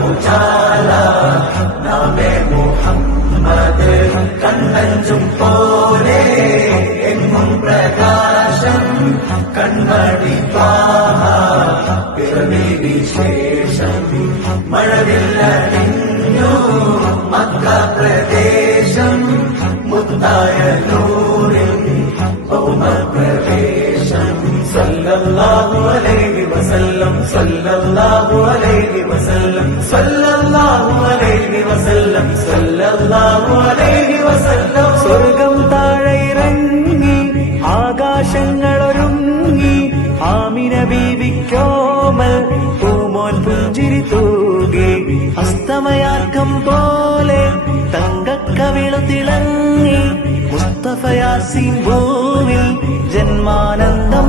ഉജാല നാമേ മുഹമ്മദ് കണ്ണഞ്ചും പോലെ എങ്ങും പ്രകാശം കൺമണി ത്വാഹ പിറവി വിശേഷം മഴവില്ലണിഞ്ഞു മക്ക പ്രദേശം മുത്തായ നൂറിൽ ഭൗമപ്രവേശം സല്ലല്ലാഹു അലൈഹി വസല്ലം സല്ലല്ലാഹു അലൈഹി വസല്ലം സല്ലല്ലാഹു അലൈഹി വസല്ലം സല്ലല്ലാഹു അലൈഹി വസല്ലം സ്വർഗം താഴെ ഇറങ്ങി ആകാശങ്ങളൊരുങ്ങി ആമിന ബീവിക്കോമൽ പൂമോൻ പുഞ്ചിരി തൂകി അസ്തമയാർക്കം പോലെ തങ്കക്കവിളു തിളങ്ങി മുസ്തഫ യാസീൻ ഭൂവിൽ ജന്മാനന്ദം